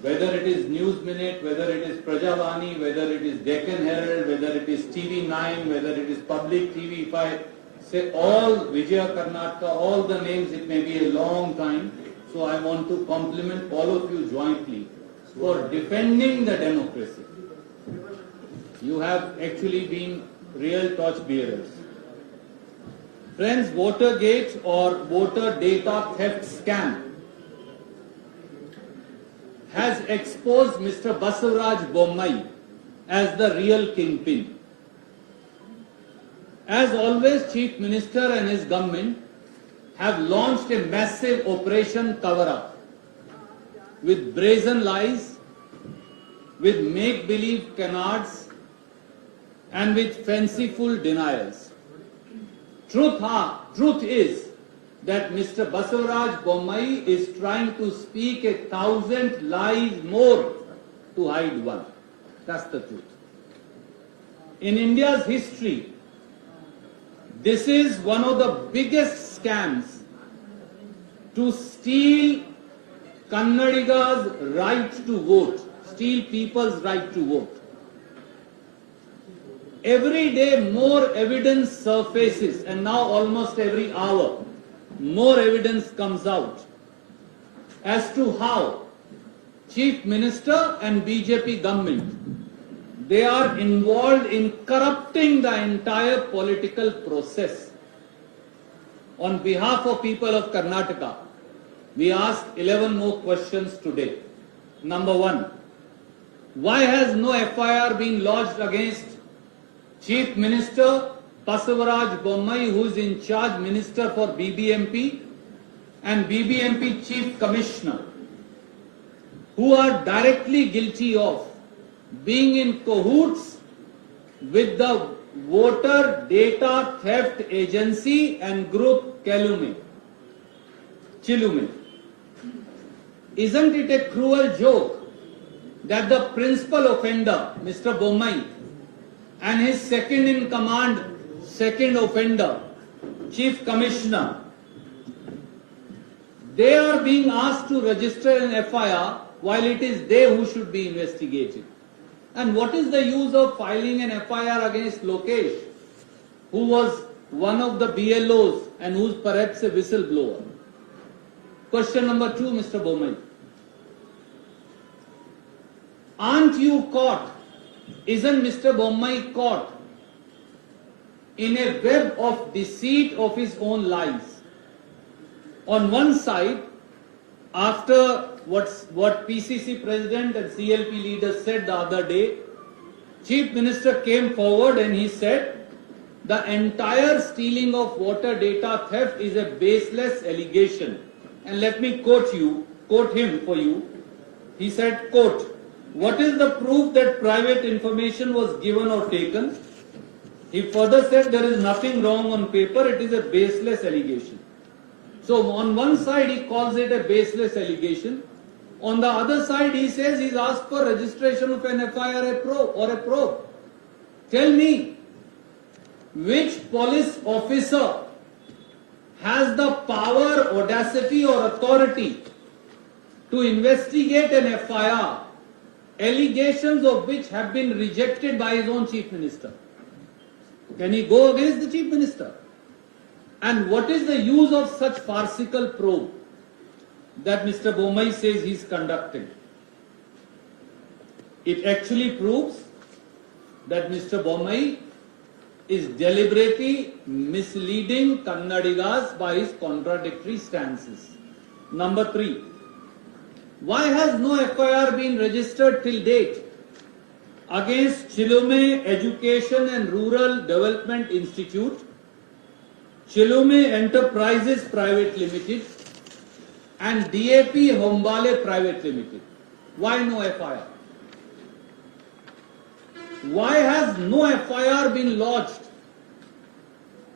whether it is News Minute, whether it is Prajavani, whether it is Deccan Herald, whether it is TV9, whether it is Public TV, if I say all Vijaya Karnataka, all the names, it may be a long time. So I want to compliment all of you jointly for defending the democracy. You have actually been real torch bearers. Friends, Watergate or voter data theft scam has exposed Mr. Basavaraj Bommai as the real kingpin. As always, Chief Minister and his government have launched a massive operation cover-up with brazen lies, with make-believe canards, and with fanciful denials. Truth is that Mr. Basavaraj Bommai is trying to speak 1,000 lies more to hide one. That's the truth. In India's history, this is one of the biggest scams to steal Kannadiga's right to vote, steal people's right to vote. Every day more evidence surfaces, and now almost every hour more evidence comes out as to how Chief Minister and BJP government, they are involved in corrupting the entire political process. On behalf of people of Karnataka, we ask 11 more questions today. Number one, why has no FIR been lodged against Chief Minister Basavaraj Bommai, who is in charge Minister for BBMP, and BBMP Chief Commissioner, who are directly guilty of being in cahoots with the Voter Data Theft Agency and Group Chilume? Isn't it a cruel joke that the principal offender, Mr. Bommai, and his second in command, second offender, Chief Commissioner, they are being asked to register an FIR while it is they who should be investigated? And what is the use of filing an FIR against Lokesh, who was one of the BLOs and who is perhaps a whistleblower? Question number two, Mr. Bommai. Aren't you caught? Isn't Mr. Bommai caught in a web of deceit of his own lies? On one side, after what PCC President and CLP leaders said the other day, Chief Minister came forward and he said the entire stealing of water data theft is a baseless allegation. And let me quote him for you. He said, quote, "What is the proof that private information was given or taken?" He further said there is nothing wrong on paper, it is a baseless allegation. So on one side he calls it a baseless allegation. On the other side he says he's asked for registration of an FIR or a probe. Tell me, which police officer has the power, audacity or authority to investigate an FIR, allegations of which have been rejected by his own Chief Minister? Can he go against the Chief Minister? And what is the use of such farcical probe that Mr. Bommai says he is conducting? It actually proves that Mr. Bommai is deliberately misleading Kannadigas by his contradictory stances. Number three, why has no FIR been registered till date against Chilume Education and Rural Development Institute, Chilume Enterprises Private Limited, and DAP Hombale Private Limited? Why no FIR? Why has no FIR been lodged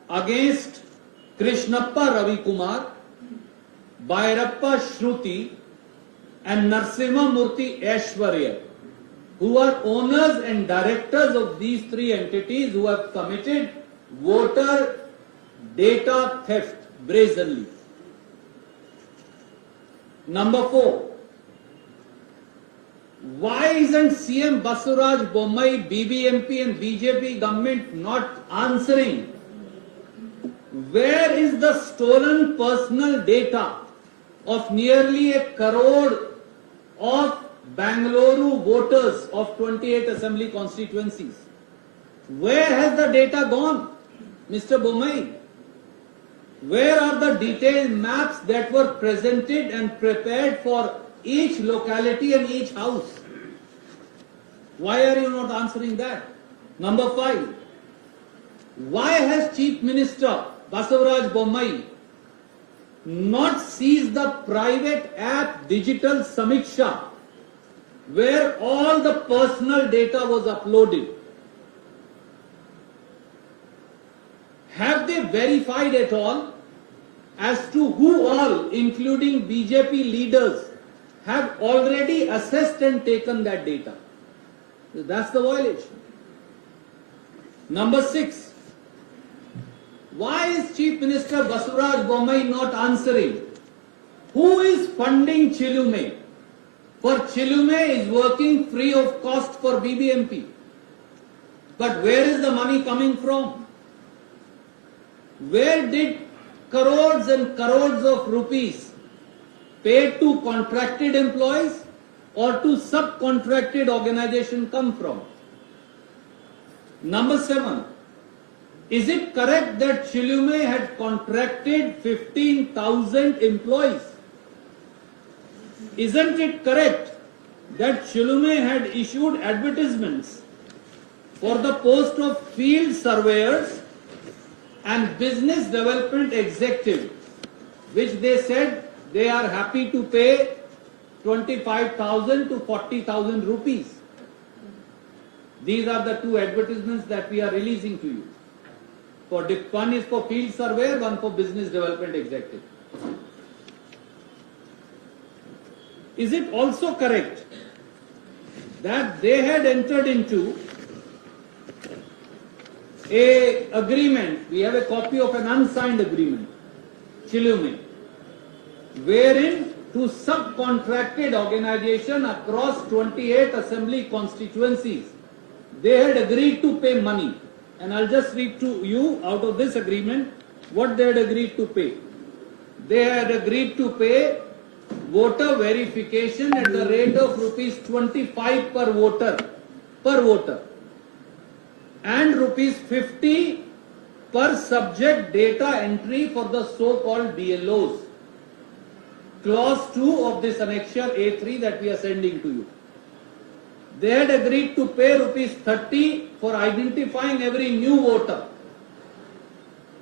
against Krishnappa Ravi Kumar, Bhairappa Shruti, and Narsimha Murthy Aishwarya, who are owners and directors of these three entities who have committed voter data theft brazenly? Number four, Why isn't CM Basuraj Bommai, BBMP and BJP government not answering? Where is the stolen personal data of nearly 1 crore of Bangalore voters of 28 assembly constituencies? Where has the data gone, Mr. Bommai? Where are the detailed maps that were presented and prepared for each locality and each house? Why are you not answering that? Number 5. Why has Chief Minister Basavaraj Bommai not seized the private app Digital Samiksha, where all the personal data was uploaded? Have they verified at all as to who all, including BJP leaders, have already assessed and taken that data? That's the violation. Number 6. Why is Chief Minister Basuraj Bommai not answering? Who is funding Chilume? For Chilume is working free of cost for BBMP. But where is the money coming from? Where did crores and crores of rupees paid to contracted employees or to subcontracted organization come from? Number 7. Is it correct that Chilume had contracted 15,000 employees? Isn't it correct that Chilume had issued advertisements for the post of field surveyors and business development executive, which they said they are happy to pay 25,000 to 40,000 rupees? These are the 2 advertisements that we are releasing to you. One is for field surveyor, one for business development executive. Is it also correct that they had entered into a agreement? We have a copy of an unsigned agreement, Chilume, wherein to subcontracted organization across 28 assembly constituencies, they had agreed to pay money. And I'll just read to you out of this agreement what they had agreed to pay. They had agreed to pay voter verification at the rate of rupees 25 per voter, and rupees 50 per subject data entry for the so-called BLOs. Clause 2 of this annexure A3 that we are sending to you. They had agreed to pay rupees 30 for identifying every new voter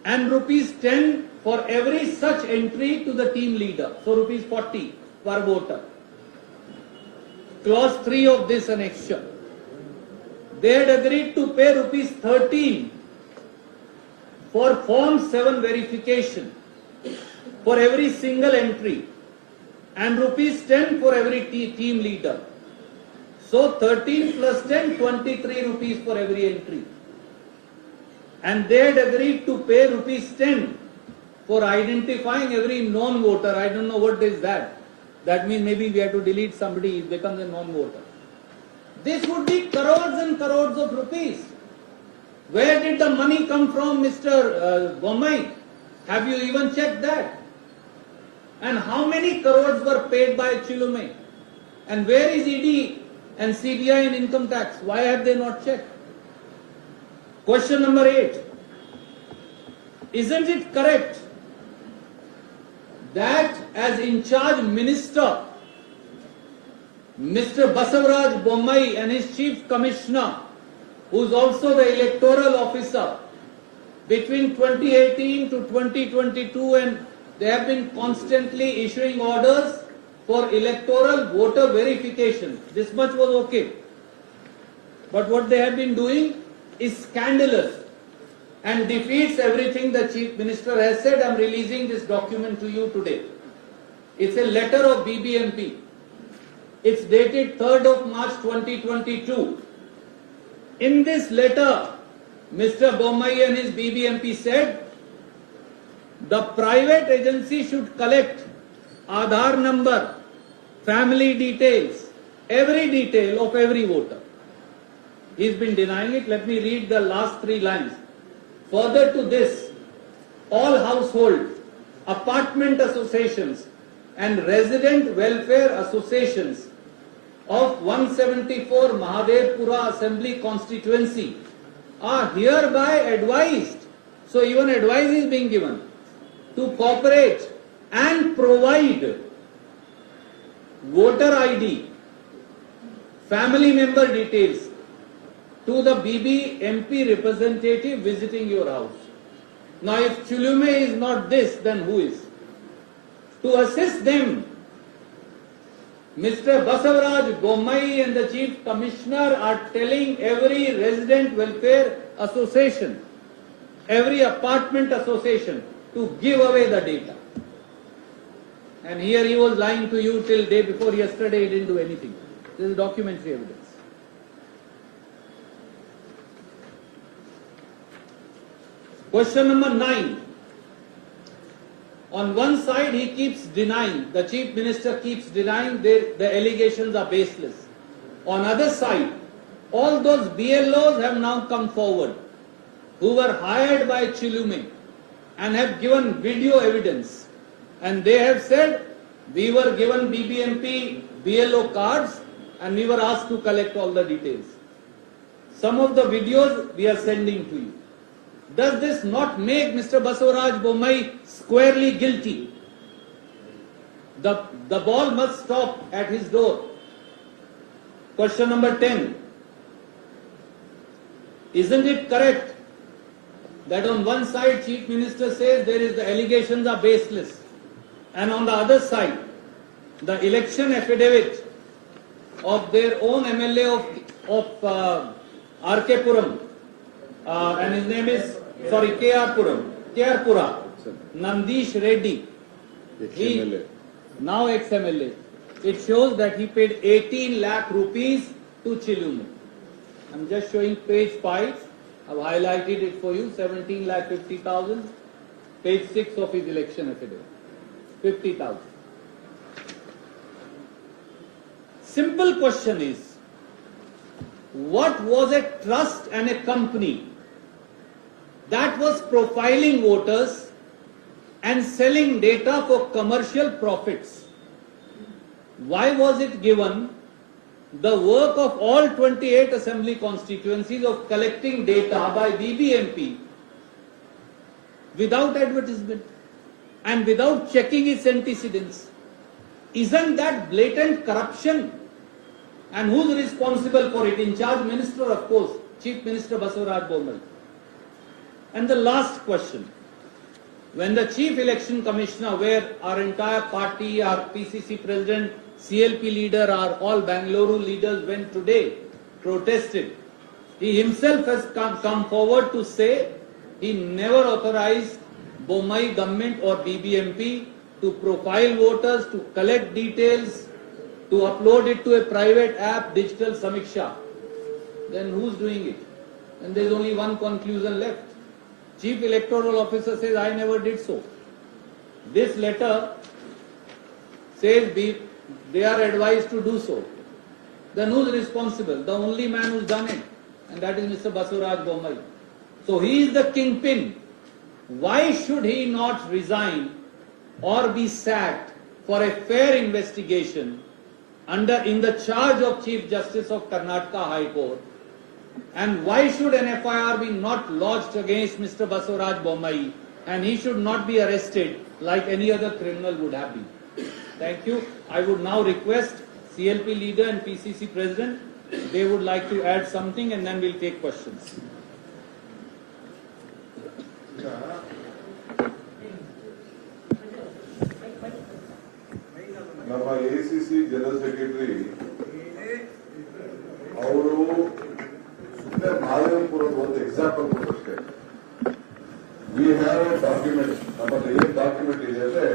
and rupees 10 for every such entry to the team leader. So rupees 40 per voter. Clause 3 of this annexure. They had agreed to pay rupees 13 for Form 7 verification for every single entry and rupees 10 for every team leader. So 13 plus 10, 23 rupees for every entry. And they had agreed to pay rupees 10 for identifying every non-voter. I don't know what is that. That means maybe we have to delete somebody, he becomes a non-voter. This would be crores and crores of rupees. Where did the money come from, Mr. Bommai? Have you even checked that? And how many crores were paid by Chilume? And where is ED and CBI and income tax? Why have they not checked? Question number 8. Isn't it correct that as in charge minister, Mr. Basavaraj Bommai and his chief commissioner, who is also the electoral officer, between 2018 to 2022, and they have been constantly issuing orders for electoral voter verification. This much was okay. But what they have been doing is scandalous and defeats everything the Chief Minister has said. I am releasing this document to you today. It's a letter of BBMP. It's dated 3rd of March 2022. In this letter, Mr. Bommai and his BBMP said, the private agency should collect Aadhaar number, family details, every detail of every voter. He's been denying it. Let me read the last 3 lines. Further to this, all household, apartment associations and resident welfare associations of 174 Mahadevpura Assembly constituency are hereby advised, so even advice is being given, to cooperate and provide voter ID, family member details to the BBMP representative visiting your house. Now if Chilume is not this, then who is? To assist them, Mr. Basavaraj Bommai and the Chief Commissioner are telling every resident welfare association, every apartment association to give away the data. And here he was lying to you till day before yesterday, he didn't do anything. This is documentary evidence. Question number 9. On one side he keeps denying, the Chief Minister keeps denying the allegations are baseless. On other side, all those BLOs have now come forward who were hired by Chilume and have given video evidence. And they have said, we were given BBMP BLO cards and we were asked to collect all the details. Some of the videos we are sending to you. Does this not make Mr. Basavaraj Bommai squarely guilty? The ball must stop at his door. Question number 10. Isn't it correct that on one side Chief Minister says the allegations are baseless, and on the other side the election affidavit of their own MLA of R.K. Puram, and his name is K.R. Pura, Nandish Reddy, now ex-MLA. It shows that he paid 18 lakh rupees to Chilume. I'm just showing page 5. I've highlighted it for you. 17 lakh 50,000. Page 6 of his election affidavit. 50,000. Simple question is, what was a trust and a company that was profiling voters and selling data for commercial profits? Why was it given the work of all 28 assembly constituencies of collecting data by BBMP without advertisement and without checking its antecedents? Isn't that blatant corruption? And who's responsible for it? In charge minister, of course, Chief Minister Basavaraj Bommai. And the last question. When the Chief Election Commissioner, where our entire party, our PCC President, CLP leader, our all Bangalore leaders went today, protested, he himself has come forward to say he never authorized Bommai government or BBMP to profile voters, to collect details, to upload it to a private app, digital Samiksha. Then who's doing it? And there's only one conclusion left. Chief Electoral Officer says, I never did so. This letter says they are advised to do so. Then who's responsible? The only man who's done it, and that is Mr. Basavaraj Bommai. So he is the kingpin. Why should he not resign or be sacked for a fair investigation in the charge of Chief Justice of Karnataka High Court? And why should an FIR be not lodged against Mr. Basavaraj Bommai, and he should not be arrested like any other criminal would have been? Thank you. I would now request CLP leader and PCC president, they would like to add something, and then we'll take questions. Namma ACC General Secretary, ಅವರು Mahadevpura ಒಂದು example ಕೊಟ್ಟಷ್ಟೇ. We have a document. ನಮ್ಮಲ್ಲಿ ಏನು document ಇದೆ ಅಂದ್ರೆ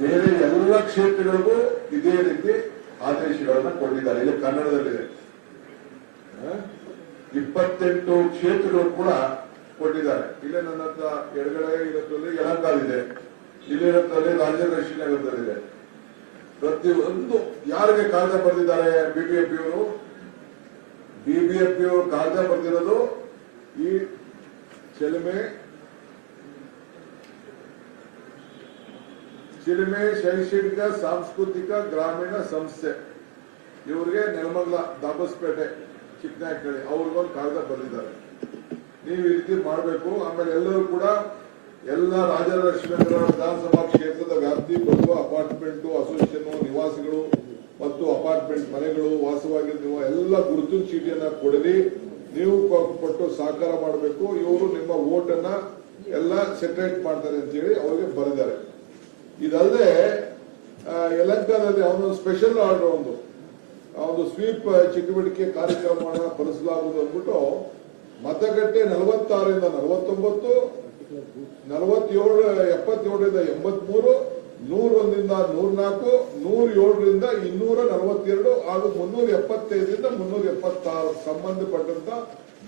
ಬೇರೆ ಎಲ್ಲ ಕ್ಷೇತ್ರಗಳಿಗೂ ಇದೇ ರೀತಿ ಆದೇಶಗಳನ್ನ ಕೊಟ್ಟಿದ್ದಾರೆ. ಇದು ಕನ್ನಡದಲ್ಲಿದೆ. 28 ಕ್ಷೇತ್ರಗಳು ಕೂಡ ಕೊಟ್ಟಿದ್ದಾರೆ. ಇಲ್ಲೇ ನನ್ನ ಹತ್ರ ಎಡಗಡೆ ಇರೋದ್ರಲ್ಲಿ ಯಲಹಂಕದಲ್ಲಿ ಇದೆ, ಇಲ್ಲಿರೋದ್ರಲ್ಲಿ ರಾಜರಾಜೇಶ್ವರಿ ನಗರದಲ್ಲಿದೆ. ಪ್ರತಿಯೊಂದು ಯಾರಿಗೆ ಕಾಗದ ಬರೆದಿದ್ದಾರೆ ಬಿಬಿಎಂಪಿಯವರು ಕಾಗದ ಬರೆದಿರೋದು ಈ ಚಿಲುಮೆ ಶೈಕ್ಷಣಿಕ ಸಾಂಸ್ಕೃತಿಕ ಗ್ರಾಮೀಣ ಸಂಸ್ಥೆ ಇವರಿಗೆ ನೆಲಮಂಗಲ ದಾಬಸ್ಪೇಟೆ ಚಿಕ್ಕನಾಯಕನಹಳ್ಳಿ ಅವ್ರಿಗೊಂದು ಕಾಗದ ಬರೆದಿದ್ದಾರೆ. ನೀವು ಈ ರೀತಿ ಮಾಡಬೇಕು. ಆಮೇಲೆ ಎಲ್ಲರೂ ಕೂಡ ಎಲ್ಲ ರಾಜಲಕ್ಷ್ಮೀನಗರ ವಿಧಾನಸಭಾ ಕ್ಷೇತ್ರದ ವ್ಯಾಪ್ತಿ ಬರುವ ಅಪಾರ್ಟ್ಮೆಂಟ್ ಅಸೋಸಿಯೇಷನ್ ನಿವಾಸಿಗಳು ಮತ್ತು ಅಪಾರ್ಟ್ಮೆಂಟ್ ಮನೆಗಳು ವಾಸವಾಗಿರುವ ಎಲ್ಲ ಗುರುತಿನ ಚೀಟಿಯನ್ನ ಕೊಡಲಿ, ನೀವು ಕೊಟ್ಟು ಸಹಕಾರ ಮಾಡಬೇಕು. ಇವರು ನಿಮ್ಮ ವೋಟ್ ಅನ್ನ ಎಲ್ಲ ಸೆಪರೇಟ್ ಮಾಡ್ತಾರೆ ಅಂತ ಹೇಳಿ ಅವರಿಗೆ ಬರೆದಿದ್ದಾರೆ. ಇದಲ್ಲದೆ ಯಲಹಂಕದಲ್ಲಿ ಅವನೊಂದು ಸ್ಪೆಷಲ್ ಆರ್ಡರ್ ಒಂದು ಸ್ವೀಪ್ ಚಟುವಟಿಕೆ ಕಾರ್ಯಕ್ರಮವನ್ನು ಪರಿಸಲಾಗುವುದು ಅಂದ್ಬಿಟ್ಟು ಮತಗಟ್ಟೆ 46ರಿಂದ 49, 47, 77ರಿಂದ 83, 101ರಿಂದ 104, 107ರಿಂದ 242 ಹಾಗೂ 375ರಿಂದ 376 ಸಂಬಂಧಪಟ್ಟಂತ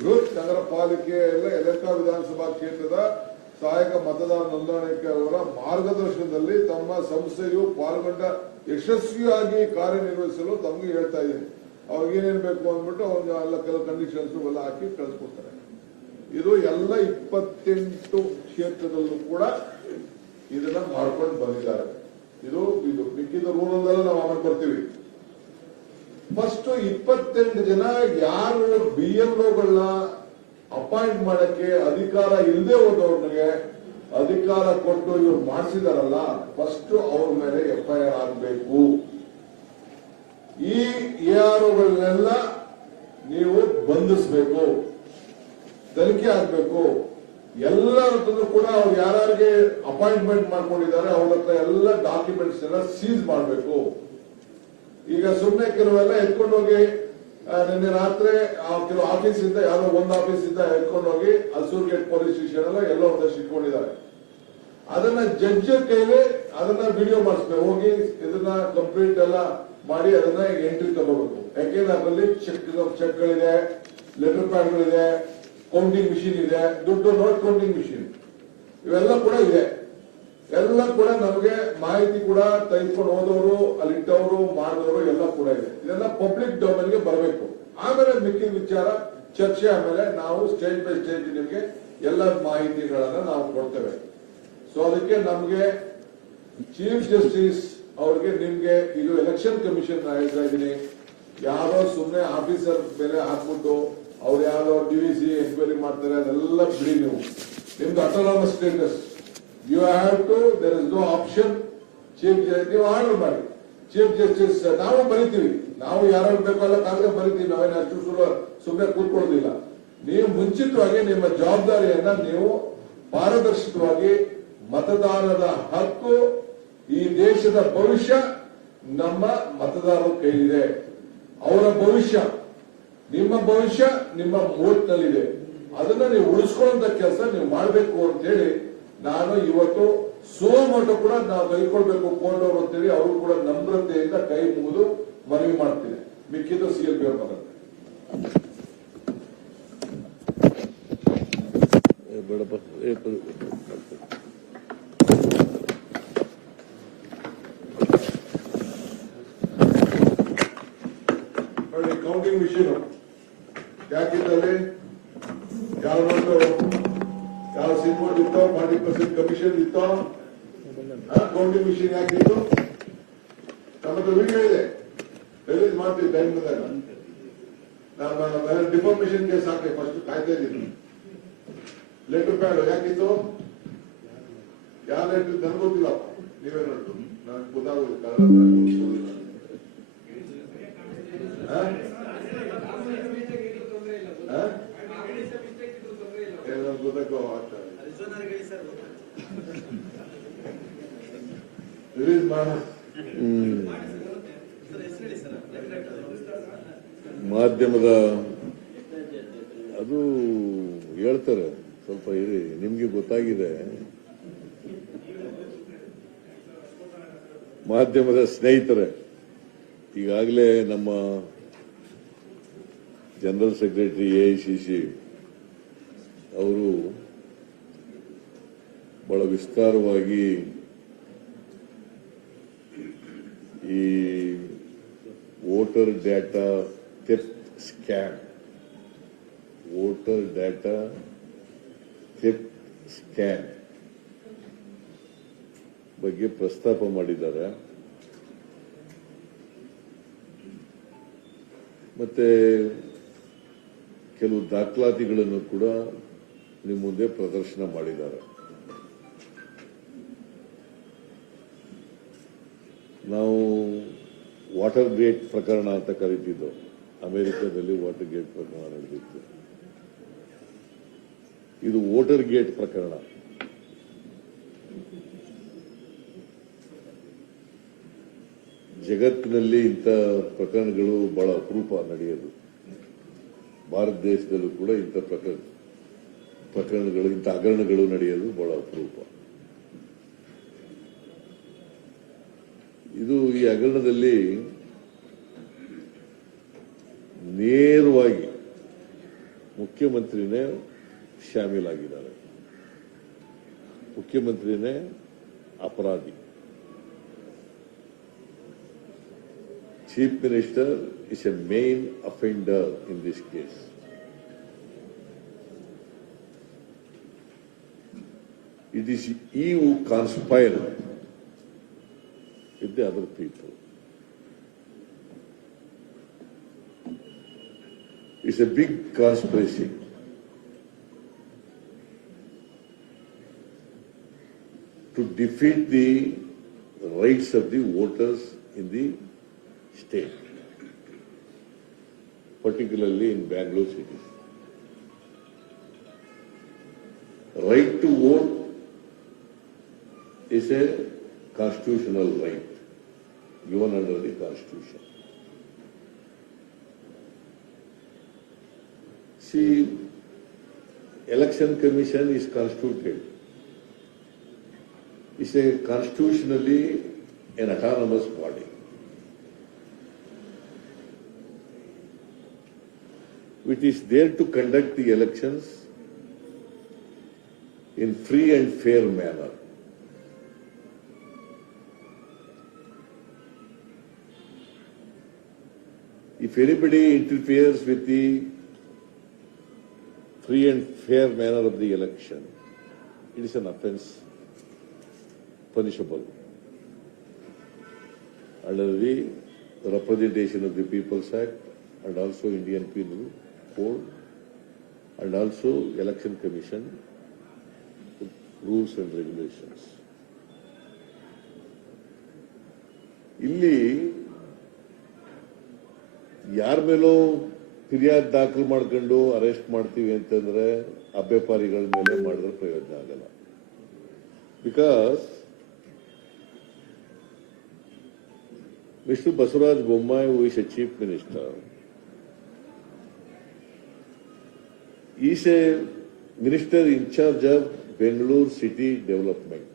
ಬೃಹತ್ ನಗರ ಪಾಲಿಕೆಯ ಯಲಹಂಕ ವಿಧಾನಸಭಾ ಕ್ಷೇತ್ರದ ಸಹಾಯಕ ಮತದಾರ ನೋಂದಣಿಕರವರ ಮಾರ್ಗದರ್ಶನದಲ್ಲಿ ತಮ್ಮ ಸಂಸ್ಥೆಯು ಪಾಲ್ಗೊಂಡ ಯಶಸ್ವಿಯಾಗಿ ಕಾರ್ಯನಿರ್ವಹಿಸಲು ತಮಗೆ ಹೇಳ್ತಾ ಇದ್ದೀನಿ. ಅವ್ರಿಗೆ ಏನೇನ್ ಬೇಕು ಅಂದ್ಬಿಟ್ಟು ಎಲ್ಲ ಕೆಲವು ಕಂಡೀಷನ್ಸ್ ಎಲ್ಲ ಹಾಕಿ ಕಳಿಸ್ಕೊಡ್ತಾರೆ. ಇದು ಎಲ್ಲ 28 ಕ್ಷೇತ್ರದಲ್ಲೂ ಕೂಡ ಇದನ್ನ ಮಾಡ್ಕೊಂಡು ಬಂದಿದ್ದಾರೆ. ಇದು ಮಿಕ್ಕಿದ ರೂರಲ್ಲೆಲ್ಲ ನಾವು ಆಮೇಲೆ ಬರ್ತೀವಿ. ಫಸ್ಟ್ 28 ಜನ ಯಾರು BLOಗಳನ್ನ ಅಪಾಯಿಂಟ್ ಮಾಡಕ್ಕೆ ಅಧಿಕಾರ ಇಲ್ಲದೆ ಹೋದವ್ರಿಗೆ ಅಧಿಕಾರ ಕೊಟ್ಟು ಇವ್ರು ಮಾಡಿಸಿದಾರಲ್ಲ, ಫಸ್ಟ್ ಅವ್ರ ಮೇಲೆ FIR ಆಗಬೇಕು. ಈ AROಗಳನ್ನೆಲ್ಲ ನೀವು ಬಂಧಿಸಬೇಕು, ತನಿಖೆ ಆಗಬೇಕು. ಎಲ್ಲರ ಕೂಡ ಅವ್ರು ಯಾರಿಗೆ ಅಪಾಯಿಂಟ್ಮೆಂಟ್ ಮಾಡ್ಕೊಂಡಿದ್ದಾರೆ ಅವ್ರ ಹತ್ರ ಎಲ್ಲ ಡಾಕ್ಯುಮೆಂಟ್ಸ್ ಎಲ್ಲ ಸೀಸ್ ಮಾಡಬೇಕು. ಈಗ ಸುಮ್ಮನೆ ಕೆಲವೆಲ್ಲ ಎತ್ಕೊಂಡು ಹೋಗಿ ನಿನ್ನೆ ರಾತ್ರಿ ಕೆಲವು ಆಫೀಸ್ ಇಂದ ಯಾರೋ ಒಂದು ಆಫೀಸ್ ಇಂದ ಎತ್ಕೊಂಡು ಹೋಗಿ ಹಸೂರ್ ಗೇಟ್ ಪೊಲೀಸ್ ಸ್ಟೇಷನ್ ಎಲ್ಲ ಎಲ್ಲೋ ಒಂದಷ್ಟು ಇಟ್ಕೊಂಡಿದ್ದಾರೆ. ಅದನ್ನ ಜಡ್ಜ್ ಕೈಲಿ ಅದನ್ನ ವಿಡಿಯೋ ಮಾಡಿಸ್ಬೇಕು. ಹೋಗಿ ಇದನ್ನ ಕಂಪ್ಲೀಟ್ ಎಲ್ಲ ಮಾಡಿ ಅದನ್ನ ಎಂಟ್ರಿ ತಗೋಬೇಕು. ಯಾಕೆಂದ್ರೆ ಅದರಲ್ಲಿ ಚೆಕ್ಗಳಿದೆ, ಲೆಟರ್ ಪ್ಯಾಡ್ಗಳಿದೆ, ಕೌಂಟಿಂಗ್ ಮಿಷಿನ್ ಇದೆ, ದುಡ್ಡು ನೋಟ್ ಕೌಂಟಿಂಗ್ ಮಿಷಿನ್ ಇವೆಲ್ಲ ಕೂಡ ಇದೆ. ಎಲ್ಲ ಕೂಡ ನಮಗೆ ಮಾಹಿತಿ ಕೂಡ ತೆಗೆದುಕೊಂಡು ಹೋದವರು, ಅಲ್ಲಿಟ್ಟವರು, ಮಾಡಿದವರು ಎಲ್ಲ ಕೂಡ ಇದೆ. ಇದೆಲ್ಲ ಪಬ್ಲಿಕ್ ಡೊಮೇನ್ಗೆ ಬರಬೇಕು. ಆಮೇಲೆ ಮಿಕ್ಕಿದ ವಿಚಾರ ಚರ್ಚೆ. ಆಮೇಲೆ ನಾವು ಸ್ಟೇಜ್ ಬೈ ಸ್ಟೇಜ್ ನಿಮಗೆ ಎಲ್ಲ ಮಾಹಿತಿಗಳನ್ನ ನಾವು ಕೊಡ್ತೇವೆ. ಸೊ ಅದಕ್ಕೆ ನಮ್ಗೆ ಚೀಫ್ ಜಸ್ಟಿಸ್ ಅವ್ರಿಗೆ ನಿಮ್ಗೆ ಇದು ಎಲೆಕ್ಷನ್ ಕಮಿಷನ್ ಹೇಳ್ತಾ ಇದ್ದೀನಿ. ಯಾರೋ ಸುಮ್ಮನೆ ಆಫೀಸರ್ ಮೇಲೆ ಹಾಕ್ಬಿಟ್ಟು ಅವ್ರು ಯಾರೋ DVC ಎನ್ಕ್ವೈರಿ ಮಾಡ್ತಾರೆ, ಅದೆಲ್ಲ ಬಿಡಿ. ನೀವು ನಿಮ್ದು autonomous status, you have to, there is no option. Chief ನೀವು ಆರ್ಡರ್ ಮಾಡಿ. ಚೀಫ್ ಜಸ್ಟಿಸ್ ನಾವು ಬರಿತೀವಿ, ನಾವು ಯಾರು ಬೇಕಲ್ಲ ಕಾಗದ ಬರಿತೀವಿ. ನಾವೇನು ಅಷ್ಟು ಸುಮ್ಮನೆ ಕೂತ್ಕೊಳ್ಳೋದಿಲ್ಲ. ನೀವು ಮುಂಚಿತವಾಗಿ ನಿಮ್ಮ ಜವಾಬ್ದಾರಿಯನ್ನ ನೀವು ಪಾರದರ್ಶಕವಾಗಿ, ಮತದಾನದ ಹಕ್ಕು, ಈ ದೇಶದ ಭವಿಷ್ಯ ನಮ್ಮ ಮತದಾರರ ಕೈಲಿದೆ. ಅವರ ಭವಿಷ್ಯ, ನಿಮ್ಮ ಭವಿಷ್ಯ ನಿಮ್ಮ ವೋಟ್ನಲ್ಲಿದೆ. ಅದನ್ನ ನೀವು ಉಳಿಸ್ಕೊಳ್ಳುವಂತ ಕೆಲಸ ನೀವು ಮಾಡಬೇಕು ಅಂತ ಹೇಳಿ ನಾನು ಇವತ್ತು ಸೋಮೋಟೋ ಕೂಡ ನಾವು ತೆಗೆದುಕೊಳ್ಬೇಕು ಕೋರ್ಟ್ ಅವರು ಅಂತೇಳಿ ಅವರು ಕೂಡ ನಮ್ರತೆಯಿಂದ ಕೈ ಮುಗಿದು ಮನವಿ ಮಾಡ್ತೀನಿ. ಮಿಕ್ಕಿದ್ದು CLP ಅವರು ಮಾತಾಡ್ತಾರೆ. ನೋಡಿ, ಕೌಂಟಿಂಗ್ ಮಿಷಿನ್ ಯಾಕಿದ್ದಲ್ಲಿ ಯಾವ ನೋಟು ಯಾವ ಸಿಂಬೋರ್ಡ್ ಇತ್ತೋ 40% ಕಮಿಷನ್ ಇತ್ತೋ, ಕೌಂಟಿಂಗ್ ಮಿಷಿನ್ ಯಾಕಿತ್ತು? ನಮ್ಮ ಹತ್ರ ವಿಡಿಯೋ ಇದೆ, ರಿಲೀಸ್ ಮಾಡ್ತೀವಿ ಟೈಮ್ ಬಂದಾಗ. ನಮ್ಮ ಡಿಫಾರ್ಮೇಶನ್ ಕೇಸ್ ಹಾಕಿ ಫಸ್ಟ್ ಕಾಯ್ತಾ ಇದ್ದೀನಿ. ಲೆಟರ್ ಪ್ಯಾಡ್ ಯಾಕಿತ್ತು? ಯಾವ ಲೆಟರ್ ನನ್ಗೆ ಗೊತ್ತಿಲ್ಲಪ್ಪ, ನೀವೇ ನೋಡ್ತು, ನನ್ಗೆ ಗೊತ್ತಾಗೋದಿಲ್ಲ. ರಿಲೀಸ್ ಮಾಡ ಮಾಧ್ಯಮದ ಅದು ಹೇಳ್ತಾರೆ, ಸ್ವಲ್ಪ ಇರಿ, ನಿಮ್ಗೆ ಗೊತ್ತಾಗಿದೆ. ಮಾಧ್ಯಮದ ಸ್ನೇಹಿತರೆ, ಈಗಾಗಲೇ ನಮ್ಮ ಜನರಲ್ ಸೆಕ್ರೆಟರಿ AICC ಅವರು ಬಹಳ ವಿಸ್ತಾರವಾಗಿ ಈ voter data theft scam, voter data theft scam ಬಗ್ಗೆ ಪ್ರಸ್ತಾಪ ಮಾಡಿದ್ದಾರೆ. ಮತ್ತೆ ಕೆಲವು ದಾಖಲಾತಿಗಳನ್ನು ಕೂಡ ನಿಮ್ಮ ಮುಂದೆ ಪ್ರದರ್ಶನ ಮಾಡಿದ್ದಾರೆ. ನಾವು ವಾಟರ್ ಗೇಟ್ ಪ್ರಕರಣ ಅಂತ ಕರೀತಿದ್ದು, ಅಮೆರಿಕದಲ್ಲಿ ವಾಟರ್ ಗೇಟ್ ಪ್ರಕರಣ ನಡೆದಿತ್ತು. ಇದು ವೋಟರ್ ಗೇಟ್ ಪ್ರಕರಣ. ಜಗತ್ತಿನಲ್ಲಿ ಇಂಥ ಪ್ರಕರಣಗಳು ಬಹಳ ಅಪರೂಪ ನಡೆಯೋದು. ಭಾರತ ದೇಶದಲ್ಲೂ ಕೂಡ ಇಂಥ ಪ್ರಕರಣಗಳು, ಇಂಥ ಹಗರಣಗಳು ನಡೆಯೋದು ಬಹಳ ಅಪರೂಪ. ಈ ಹಗರಣದಲ್ಲಿ ನೇರವಾಗಿ ಮುಖ್ಯಮಂತ್ರಿನೇ ಶಾಮೀಲಾಗಿದ್ದಾರೆ. ಮುಖ್ಯಮಂತ್ರಿನೇ ಅಪರಾಧಿ. Chief Minister is a main offender in this case. It is he who conspired with the other people. It's a big conspiracy. To defeat the rights of the voters in the state, particularly in Bangalore city. Right to vote is a constitutional right given under the Constitution. See, Election Commission is constituted. It's a constitutionally an autonomous body. Which is there to conduct the elections in free and fair manner. If anybody interferes with the free and fair manner of the election, it is an offence punishable under the Representation of the People's Act and also Indian Penal Code and also Election Commission rules and regulations. ಇಲ್ಲಿ ಯಾರ ಮೇಲೋ ಫಿರ್ಯಾದ್ ದಾಖಲು ಮಾಡ್ಕೊಂಡು arrest ಮಾಡ್ತೀವಿ ಅಂತಂದ್ರೆ ಅಬ್ಬೆಪಾರಿಗಳ ಮೇಲೆ ಮಾಡಿದ್ರೆ ಪ್ರಯೋಜನ ಆಗಲ್ಲ. Because Mr. Basuraj Bommai, who is a chief minister, is a minister in charge of Bangalore city development.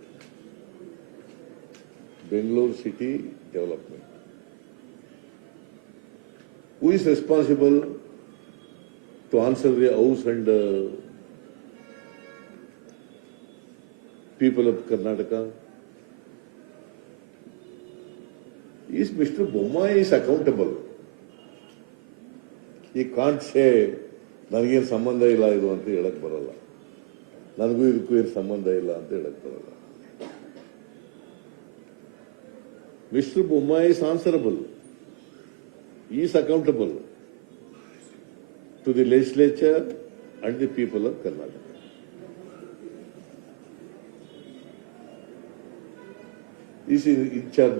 Bangalore city development. Who is responsible to answer the house and people of Karnataka? Is Mr. Bommai is accountable. He can't say, ನನಗೇನು ಸಂಬಂಧ ಇಲ್ಲ ಇದು ಅಂತ ಹೇಳಕ್ ಬರಲ್ಲ, ನನಗೂ ಇದಕ್ಕೂ ಏನು ಸಂಬಂಧ ಇಲ್ಲ ಅಂತ ಹೇಳಕ್ ಬರಲ್ಲ. Mr. Bommai is answerable. He is accountable to the legislature and the people of Karnataka. He is in charge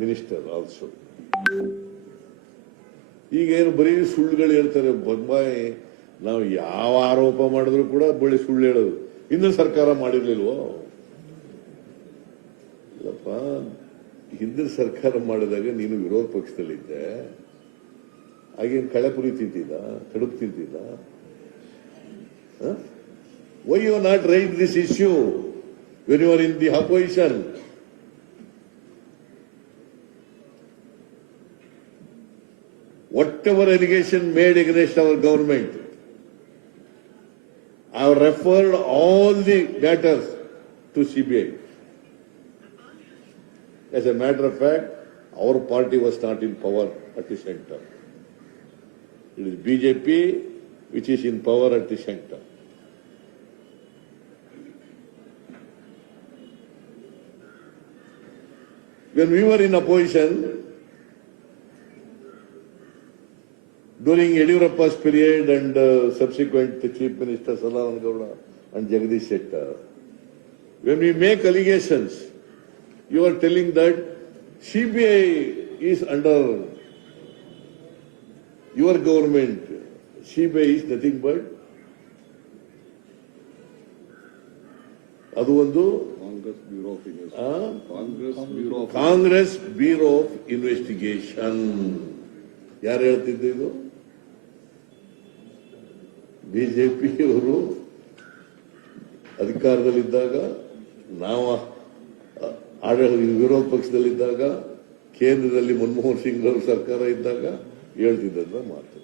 minister also. ಈಗೇನು ಬರೀ ಸುಳ್ಳುಗಳು ಹೇಳ್ತಾರೆ. ಬೊಮ್ಮಾಯಿ ನಾವು ಯಾವ ಆರೋಪ ಮಾಡಿದ್ರು ಕೂಡ ಬರೀ ಸುಳ್ಳು ಹೇಳೋದು. ಹಿಂದಿನ ಸರ್ಕಾರ ಮಾಡಿರ್ಲಿಲ್ವೋ? ಇಲ್ಲಪ್ಪ, ಹಿಂದಿನ ಸರ್ಕಾರ ಮಾಡಿದಾಗ ನೀನು ವಿರೋಧ ಪಕ್ಷದಲ್ಲಿದ್ದೆ. ಆಗೇನು ಕಳೆಪುರಿ ತಿಂತಿದ್ದ, ಕಡುಬು ತಿಂತಿದ್ದ? Why you not write this issue when you are in the opposition? Whatever allegation made against our government, I have referred all the matters to CBI. As a matter of fact, our party was not in power at the center. It is BJP which is in power at the center. When we were in opposition, during Yediyurappa's period and subsequent Chief Minister Sadananda Gowda and Jagdish Shettar, when we make allegations, you are telling that CBI is under your government. CBI is nothing but ಅದು ಒಂದು Congress bureau of investigation. ಯಾರು ಹೇಳ್ತಿದ್ದು ಇದು? ಬಿಜೆಪಿಯವರು ಅಧಿಕಾರದಲ್ಲಿದ್ದಾಗ, ನಾವು ವಿರೋಧ ಪಕ್ಷದಲ್ಲಿದ್ದಾಗ, ಕೇಂದ್ರದಲ್ಲಿ ಮನಮೋಹನ್ ಸಿಂಗ್ ಅವರ ಸರ್ಕಾರ ಇದ್ದಾಗ ಹೇಳ್ತಿದ್ದ ಮಾತು.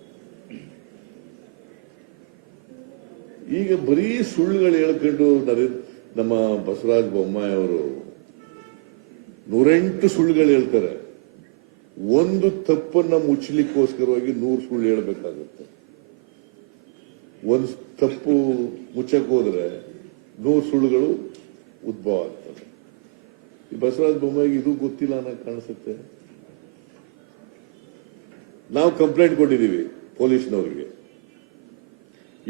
ಈಗ ಬರೀ ಸುಳ್ಳುಗಳು ಹೇಳ್ಕೊಂಡು ನಮ್ಮ ಬಸವರಾಜ ಬೊಮ್ಮಾಯಿ ಅವರು 108 ಸುಳ್ಳುಗಳು ಹೇಳ್ತಾರೆ. ಒಂದು ತಪ್ಪನ್ನ ಮುಚ್ಚಲಿಕ್ಕೋಸ್ಕರವಾಗಿ 100 ಸುಳ್ಳು ಹೇಳ್ಬೇಕಾಗುತ್ತೆ. ಒಂದು ತಪ್ಪು ಮುಚ್ಚಕ್ ಹೋದ್ರೆ 100 ಸುಳ್ಳುಗಳು ಉದ್ಭವ ಆಗ್ತದೆ. ಈ ಬಸವರಾಜ ಬೊಮ್ಮಾಯಿಗೆ ಇದು ಗೊತ್ತಿಲ್ಲ ಅನ್ನೋ ಕಾಣಿಸುತ್ತೆ. ನಾವು ಕಂಪ್ಲೇಂಟ್ ಕೊಟ್ಟಿದ್ದೀವಿ ಪೊಲೀಸ್ನವರಿಗೆ.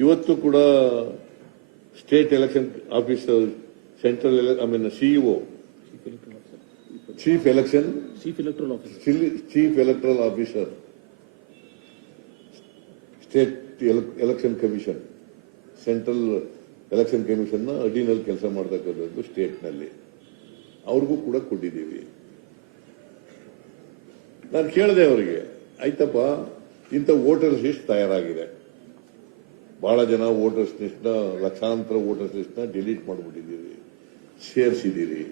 ಇವತ್ತು ಕೂಡ state election officer, central CEO, chief electoral officer, state election commission, central election commission ನ ಅಡಿನಲ್ಲಿ ಕೆಲಸ ಮಾಡತಕ್ಕಂಥದ್ದು ಸ್ಟೇಟ್ ನಲ್ಲಿ, ಅವ್ರಿಗೂ ಕೂಡ ಕೊಟ್ಟಿದ್ದೀವಿ. ನಾನು ಕೇಳಿದೆ ಅವರಿಗೆ, ಆಯ್ತಪ್ಪ, ಇಂಥ ವೋಟರ್ಸ್ ಲಿಸ್ಟ್ ತಯಾರಾಗಿದೆ, ಬಹಳ ಜನ ವೋಟರ್ಸ್ ಲಿಸ್ಟ್ ನ, ಲಕ್ಷಾಂತರ ವೋಟರ್ಸ್ ಲಿಸ್ಟ್ ನ ಡಿಲೀಟ್ ಮಾಡಿಬಿಟ್ಟಿದ್ದೀರಿ, ಸೇರಿಸಿದ್ದೀರಿ.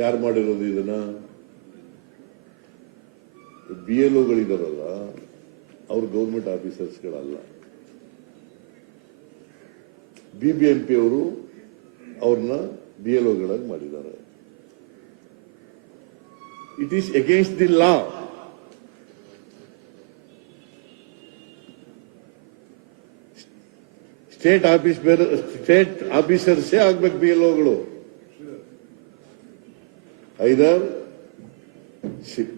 ಯಾರು ಮಾಡಿರೋದು ಇದನ್ನ? BLOಗಳಿದಾರಲ್ಲ, ಅವ್ರು ಗೌರ್ಮೆಂಟ್ ಆಫೀಸರ್ಸ್ಗಳಲ್ಲ. BBMP ಅವರು ಅವ್ರನ್ನ BLOಗಳಾಗಿ ಮಾಡಿದ್ದಾರೆ. It is against the law. State ಆಫೀಸರ್ಸೇ ಆಗ್ಬೇಕು BLOಗಳು. Either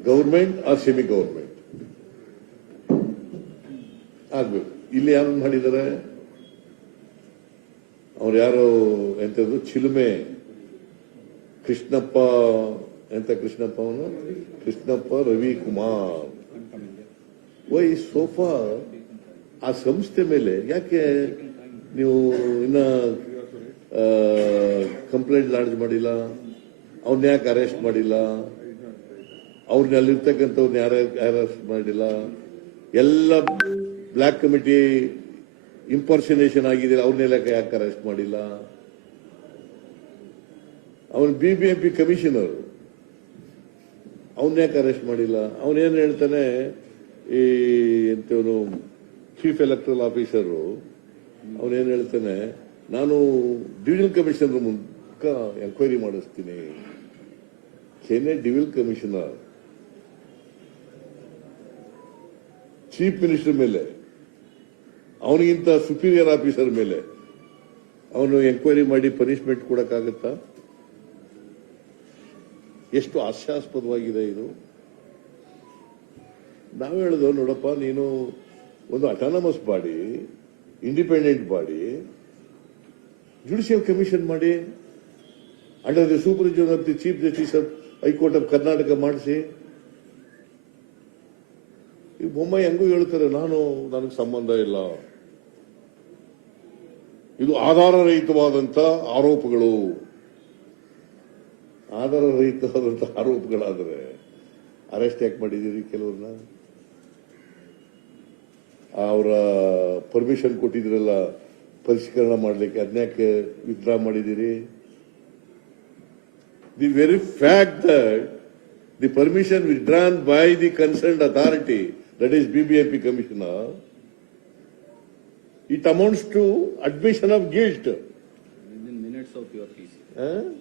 government or semi government ಆಗ್ಬೇಕು. ಇಲ್ಲಿ ಯಾರು ಮಾಡಿದ್ದಾರೆ? ಅವ್ರು ಯಾರು ಎಂತದ್ದು, ಚಿಲುಮೆ ಕೃಷ್ಣಪ್ಪ, ಎಂತ ಕೃಷ್ಣಪ್ಪ ಅವನು, ಕೃಷ್ಣಪ್ಪ ರವಿಕುಮಾರ್. ವೈ ಸೋಫಾ ಆ ಸಂಸ್ಥೆ ಮೇಲೆ ಯಾಕೆ ನೀವು ಇನ್ನ ಕಂಪ್ಲೇಂಟ್ ಲಾಡ್ಜ್ ಮಾಡಿಲ್ಲ? ಅವ್ರನ್ನ ಯಾಕೆ ಅರೆಸ್ಟ್ ಮಾಡಿಲ್ಲ? ಅವ್ರನ್ನ ಅಲ್ಲಿರ್ತಕ್ಕಂಥವ್ರನ್ನ ಯಾರು ಅರೆಸ್ಟ್ ಮಾಡಿಲ್ಲ? ಎಲ್ಲ ಬ್ಲಾಕ್ ಕಮಿಟಿ ಇಂಪರ್ಸನೇಷನ್ ಆಗಿದೆ, ಅವ್ರನ್ನೆಲ್ಲ ಯಾಕೆ ಅರೆಸ್ಟ್ ಮಾಡಿಲ್ಲ? ಅವನು BBMP ಕಮಿಷನರ್, ಅವನ್ನ ಯಾಕೆ ಅರೆಸ್ಟ್ ಮಾಡಿಲ್ಲ? ಅವನೇನು ಹೇಳ್ತಾನೆ, ಈ ಎಂತವನು ಚೀಫ್ ಎಲೆಕ್ಟ್ರಲ್ ಆಫೀಸರು, ಅವನೇನು ಹೇಳ್ತಾನೆ, ನಾನು ಡಿವಿಷನಲ್ ಕಮಿಷನರ್ ಮೂಲಕ ಎಂಕ್ವೈರಿ ಮಾಡಿಸ್ತೀನಿ. Chennai divisional commissioner chief minister ಮೇಲೆ, ಅವನಿಗಿಂತ ಸುಪೀರಿಯರ್ ಆಫೀಸರ್ ಮೇಲೆ ಅವನು ಎಂಕ್ವೈರಿ ಮಾಡಿ ಪನಿಷ್ಮೆಂಟ್ ಕೊಡಕ್ಕಾಗತ್ತಾ? ಎಷ್ಟು ಹಾಸ್ಯಾಸ್ಪದವಾಗಿದೆ ಇದು. ನಾವು ಹೇಳೋದು, ನೋಡಪ್ಪ, ನೀನು ಒಂದು autonomous body, independent body, judicial commission ಮಾಡಿ under the supervision of the chief justice of high court of Karnataka ಮಾಡಿಸಿ. ಈ ಬೊಮ್ಮಾಯಿ ಹೆಂಗೂ ಹೇಳ್ತಾರೆ, ನನಗೆ ಸಂಬಂಧ ಇಲ್ಲ, ಇದು ಆಧಾರರಹಿತವಾದಂತ ಆರೋಪಗಳು. ಆಧಾರರಹಿತವಾದಂತ ಆರೋಪಗಳಾದರೆ ಅರೆಸ್ಟ್ ಯಾಕೆ ಮಾಡಿದ್ದೀರಿ? ಕೆಲವ್ರನ್ನ ಅವರ ಪರ್ಮಿಷನ್ ಕೊಟ್ಟಿದ್ರಲ್ಲ ಪರಿಷ್ಕರಣ ಮಾಡಲಿಕ್ಕೆ, ಅದನ್ಯಾಕೆ ವಿತ್ಡ್ರಾ ಮಾಡಿದ್ದೀರಿ? The very fact that the permission withdrawn by the concerned authority, that is BBMP commissioner, it amounts to admission of guilt. Within minutes of your PC.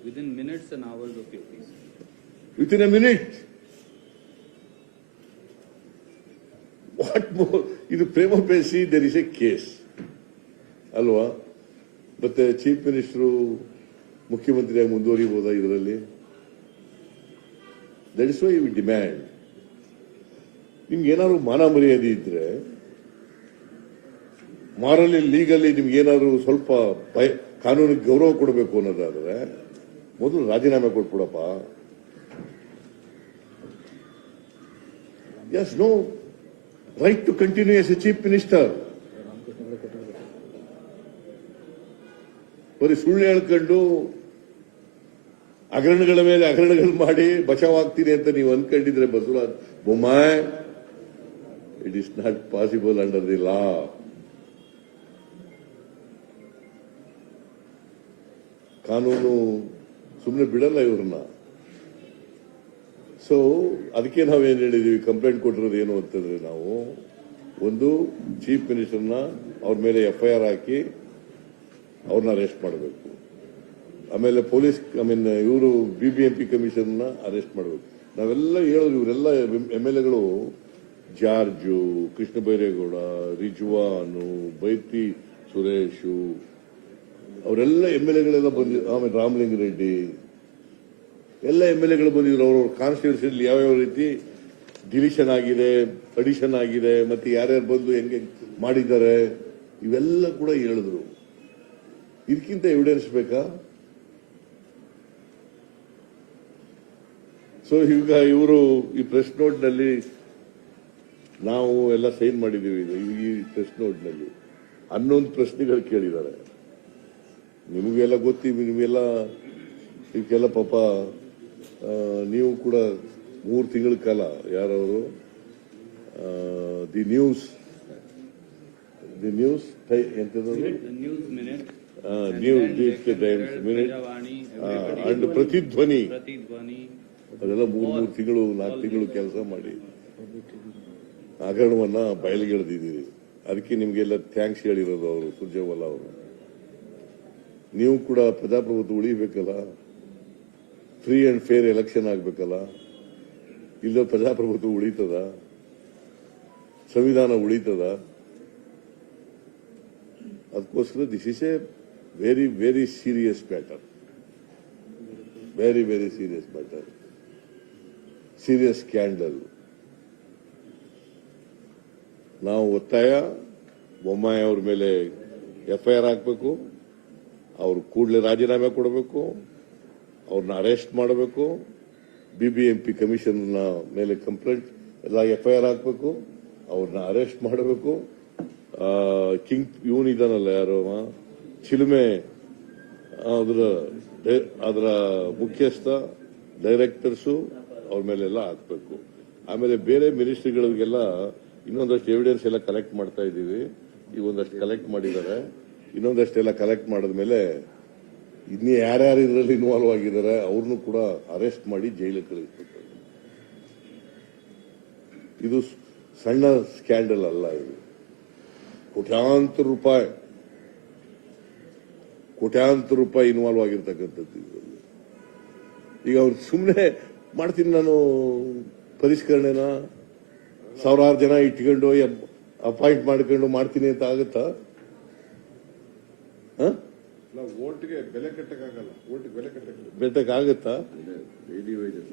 Within minutes and hours of your PC. Within a minute. What more? ಇದು ಪ್ರೇಮ ಪೇಸಿ there is A case ಅಲ್ವಾ? ಮತ್ತೆ chief minister ಮುಖ್ಯಮಂತ್ರಿಯಾಗಿ ಮುಂದುವರಿಬಹುದಾ ಇದರಲ್ಲಿ? That is why we demand. ನಿಮ್ಗೆ ಏನಾದ್ರು ಮಾನ ಮರ್ಯಾದೆ ಇದ್ರೆ, ಮಾರಲಿ ಲೀಗಲಿ ನಿಮ್ಗೆ ಏನಾದ್ರು ಸ್ವಲ್ಪ ಕಾನೂನಿಗೆ ಗೌರವ ಕೊಡಬೇಕು ಅನ್ನೋದಾದ್ರೆ ಮೊದಲು ರಾಜೀನಾಮೆ ಕೊಟ್ಬಿಡಪ್ಪ. Yes, no right to continue as a chief minister. ಬರೀ ಸುಳ್ಳು ಹೇಳ್ಕೊಂಡು ಹಗರಣಗಳ ಮೇಲೆ ಹಗರಣಗಳು ಮಾಡಿ ಬಚಾವಾಗ್ತೀನಿ ಅಂತ ನೀವು ಅನ್ಕೊಂಡಿದ್ರೆ Basavaraj Bommai, it is not possible under the law. ಕಾನೂನು ಸುಮ್ಮನೆ ಬಿಡಲ್ಲ ಇವ್ರನ್ನ. ಸೊ ಅದಕ್ಕೆ ನಾವೇನು ಹೇಳಿದೀವಿ, ಕಂಪ್ಲೇಂಟ್ ಕೊಟ್ಟಿರೋದು ಏನು ಅಂತಂದ್ರೆ, ನಾವು ಒಂದು ಚೀಫ್ ಮಿನಿಸ್ಟರ್ನ ಅವ್ರ ಮೇಲೆ FIR ಹಾಕಿ ಅವ್ರನ್ನ ಅರೆಸ್ಟ್ ಮಾಡಬೇಕು. ಆಮೇಲೆ ಪೊಲೀಸ್ ಇವರು BBMP ಕಮಿಷನ್ನ ಅರೆಸ್ಟ್ ಮಾಡಬೇಕು. ನಾವೆಲ್ಲ ಹೇಳೋದು, ಇವರೆಲ್ಲ MLAಗಳು ಜಾರ್ಜು, ಕೃಷ್ಣ ಬೈರೇಗೌಡ, ರಿಜ್ವಾನು, ಬೈತಿ ಸುರೇಶು, ಅವರೆಲ್ಲ MLAಗಳೆಲ್ಲ ಬಂದಿದ್ರು. ಆಮೇಲೆ ರಾಮಲಿಂಗ ರೆಡ್ಡಿ ಎಲ್ಲ MLAಗಳು ಬಂದಿದ್ರು. ಅವ್ರವ್ರ ಕಾನ್ಸ್ಟಿಟ್ಯೂನ್ಸಿಯಲ್ಲಿ ಯಾವ್ಯಾವ ರೀತಿ ಡಿಲಿಷನ್ ಆಗಿದೆ, ಅಡಿಷನ್ ಆಗಿದೆ, ಮತ್ತೆ ಯಾರ್ಯಾರು ಬಂದು ಹೆಂಗೆ ಮಾಡಿದ್ದಾರೆ ಇವೆಲ್ಲ ಕೂಡ ಹೇಳಿದ್ರು. ಇದಕ್ಕಿಂತ ಎವಿಡೆನ್ಸ್ ಬೇಕಾ? ಸೊ ಈಗ ಇವರು ಈ ಪ್ರೆಸ್ ನೋಟ್ ನಲ್ಲಿ ನಾವು ಎಲ್ಲ ಸೈನ್ ಮಾಡಿದ್ದೀವಿ. ಈ ಪ್ರೆಸ್ ನೋಟ್ ನಲ್ಲಿ 11 ಪ್ರಶ್ನೆಗಳು ಕೇಳಿದ್ದಾರೆ. ನಿಮಗೆಲ್ಲ ನಿಮಗೆಲ್ಲ ಇವಕ್ಕೆಲ್ಲ ಪಾಪ ನೀವು ಕೂಡ 3 ತಿಂಗಳ ಕಾಲ ಯಾರವರು ದಿ ನ್ಯೂಸ್ ಎಂತದ್ದು ನ್ಯೂಸ್ ಮಿನಿಟ್ ಅಂಡ್ ಪ್ರತಿಧ್ವನಿ ಅದೆಲ್ಲ 3 ತಿಂಗಳು 4 ತಿಂಗಳು ಕೆಲಸ ಮಾಡಿ ಹಗರಣವನ್ನ ಬಯಲಿಗೆಳೆದಿದ್ದೀರಿ. ಅದಕ್ಕೆ ನಿಮ್ಗೆಲ್ಲ ಥ್ಯಾಂಕ್ಸ್ ಹೇಳಿರೋದು ಅವರು ಸುರ್ಜೇವಾಲಾ ಅವರು. ನೀವು ಕೂಡ ಪ್ರಜಾಪ್ರಭುತ್ವ ಉಳಿಬೇಕಲ್ಲ, ಫ್ರೀ ಅಂಡ್ ಫೇರ್ ಎಲೆಕ್ಷನ್ ಆಗ್ಬೇಕಲ್ಲ. ಇಲ್ಲ ಪ್ರಜಾಪ್ರಭುತ್ವ ಉಳಿತದ? ಸಂವಿಧಾನ ಉಳಿತದ? ಅದಕ್ಕೋಸ್ಕರ this is A very very serious matter, very very serious matter, serious scandal. ನಾವು ಒತ್ತಾಯ, ಬೊಮ್ಮಾಯಿ ಅವ್ರ ಮೇಲೆ FIR ಹಾಕಬೇಕು, ಅವ್ರು ಕೂಡಲೇ ರಾಜೀನಾಮೆ ಕೊಡಬೇಕು, ಅವ್ರನ್ನ ಅರೆಸ್ಟ್ ಮಾಡಬೇಕು, BBMP ಕಮಿಷನ್ ಮೇಲೆ ಕಂಪ್ಲೇಂಟ್ ಎಲ್ಲ FIR ಹಾಕಬೇಕು, ಅವ್ರನ್ನ ಅರೆಸ್ಟ್ ಮಾಡಬೇಕು. ಕಿಂಗ್ ಇವನಿದಾನಲ್ಲ ಯಾರೋ ಚಿಲುಮೆ, ಅದರ ಮುಖ್ಯಸ್ಥ, ಡೈರೆಕ್ಟರ್ಸು ಅವ್ರ ಮೇಲೆಲ್ಲ ಹಾಕಬೇಕು. ಆಮೇಲೆ ಬೇರೆ ಮಿನಿಸ್ಟ್ರಿಗಳಿಗೆಲ್ಲ ಇನ್ನೊಂದಷ್ಟು ಎವಿಡೆನ್ಸ್ ಎಲ್ಲ ಕಲೆಕ್ಟ್ ಮಾಡ್ತಾ ಇದ್ದೀವಿ. ಈಗ ಒಂದಷ್ಟು ಕಲೆಕ್ಟ್ ಮಾಡಿದ್ದಾರೆ. ಇನ್ನೊಂದಷ್ಟೆಲ್ಲ ಕಲೆಕ್ಟ್ ಮಾಡಿದ್ಮೇಲೆ ಇನ್ನು ಯಾರ್ಯಾರು ಇದರಲ್ಲಿ ಇನ್ವಾಲ್ವ್ ಆಗಿದ್ದಾರೆ ಅವ್ರನ್ನೂ ಕೂಡ ಅರೆಸ್ಟ್ ಮಾಡಿ ಜೈಲಿಗೆ ಕಳಿಸಬೇಕು. ಇದು ಸಣ್ಣ ಸ್ಕ್ಯಾಂಡಲ್ ಅಲ್ಲ, ಇದು ಕೋಟ್ಯಾಂತರ ರೂಪಾಯಿ ಇನ್ವಾಲ್ವ್ ಆಗಿರ್ತಕ್ಕಂಥದ್ದು ಇದರಲ್ಲಿ. ಈಗ ಅವ್ರು ಸುಮ್ಮನೆ ಮಾಡ್ತೀನಿ ನಾನು ಪರಿಷ್ಕರಣೆನ, 1000 ಜನ ಇಟ್ಕೊಂಡು ಅಪಾಯಿಂಟ್ ಮಾಡ್ಕೊಂಡು ಮಾಡ್ತೀನಿ ಅಂತ ಆಗುತ್ತಾ? ಓಟ್ಗೆ ಬೆಲೆ ಕಟ್ಟಕ್ಕಾಗಲ್ಲ, ಬೆಟ್ಟಕ್ಕಾಗತ್ತಾ?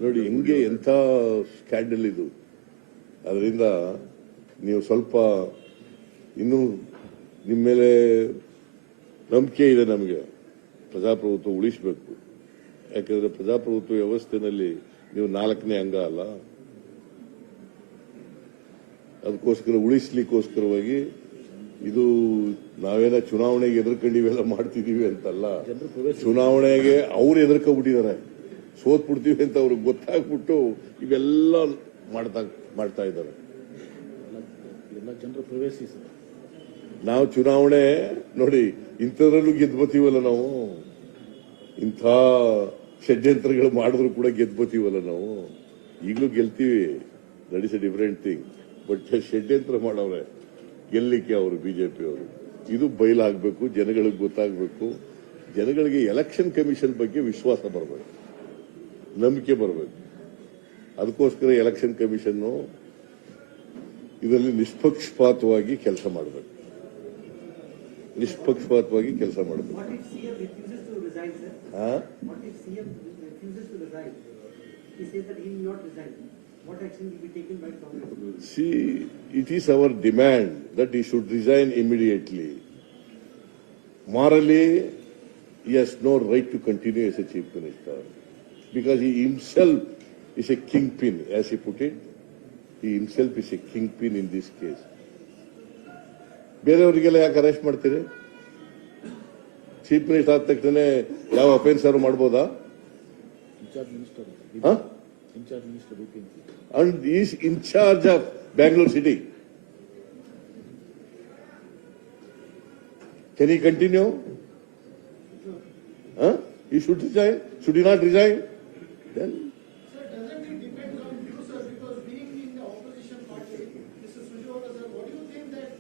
ನೋಡಿ ಹೆಂಗೆ ಎಂಥ ಸ್ಕ್ಯಾಂಡಲ್ ಇದು. ಅದರಿಂದ ನೀವು ಸ್ವಲ್ಪ ಇನ್ನೂ ನಿಮ್ಮ ಮೇಲೆ ನಂಬಿಕೆ ಇದೆ ನಮಗೆ. ಪ್ರಜಾಪ್ರಭುತ್ವ ಉಳಿಸಬೇಕು. ಯಾಕಂದ್ರೆ ಪ್ರಜಾಪ್ರಭುತ್ವ ವ್ಯವಸ್ಥೆನಲ್ಲಿ ನೀವು 4ನೇ ಅಂಗ ಅಲ್ಲ. ಅದಕ್ಕೋಸ್ಕರ ಉಳಿಸ್ಲಿಕ್ಕೋಸ್ಕರವಾಗಿ ಇದು ನಾವೇನ ಚುನಾವಣೆಗೆ ಎದುರ್ಕೊಂಡಿವೆಲ್ಲ ಮಾಡ್ತಿದೀವಿ ಅಂತಲ್ಲ. ಚುನಾವಣೆಗೆ ಅವ್ರು ಎದುರ್ಕೊಂಡ್ಬಿಟ್ಟಿದ್ದಾರೆ, ಸೋತ್ಬಿಡ್ತೀವಿ ಅಂತ ಅವ್ರಿಗೆ ಗೊತ್ತಾಗ್ಬಿಟ್ಟು ಇವೆಲ್ಲ ಮಾಡ್ತಾ ಇದ್ದಾರೆ. ನಾವು ಚುನಾವಣೆ ನೋಡಿ ಇಂಥದ್ರಲ್ಲೂ ಗೆದ್ಬೋತೀವಲ್ಲ ನಾವು. ಇಂಥ ಷಡ್ಯಂತ್ರಗಳು ಮಾಡಿದ್ರು ಕೂಡ ಗೆದ್ಬೋತೀವಲ್ಲ ನಾವು. ಈಗಲೂ ಗೆಲ್ತೀವಿ, that is a different thing. But ಷಡ್ಯಂತ್ರ ಮಾಡವ್ರೆ ಗೆಲ್ಲಿಕ್ಕೆ ಅವರು, ಬಿಜೆಪಿ ಅವರು. ಇದು ಬಯಲಾಗಬೇಕು, ಜನಗಳಿಗೆ ಗೊತ್ತಾಗಬೇಕು. ಜನಗಳಿಗೆ ಎಲೆಕ್ಷನ್ ಕಮಿಷನ್ ಬಗ್ಗೆ ವಿಶ್ವಾಸ ಬರಬೇಕು, ನಂಬಿಕೆ ಬರಬೇಕು. ಅದಕ್ಕೋಸ್ಕರ ಎಲೆಕ್ಷನ್ ಕಮಿಷನ್ ಇದರಲ್ಲಿ ನಿಷ್ಪಕ್ಷಪಾತವಾಗಿ ಕೆಲಸ ಮಾಡಬೇಕು. ನಿಷ್ಪಕ್ಷಪಾತವಾಗಿ ಕೆಲಸ ಮಾಡಬೇಕು. What if CM refuses to resign, sir? What if CM refuses to resign? He says that he will not resign. What action will be taken by Congress? See, it is our demand that he should resign immediately. Morally, he has no right to continue as a chief minister because he himself is a kingpin, as he put it. He himself is a kingpin in this case. ಬೇರೆಯವರಿಗೆಲ್ಲ ಯಾಕೆ arrest ಮಾಡ್ತೀರಿ? Chief minister ಆದ ತಕ್ಷಣ ಯಾವ offence ಆದ್ರೂ ಮಾಡ್ಬೋದಾ? And he is in charge of Bangalore city. Can he continue? He should resign. Should he not resign? Then Sir, doesn't it depend on you, sir? Because being in the opposition party, Mr. Sujata, sir, what do you think that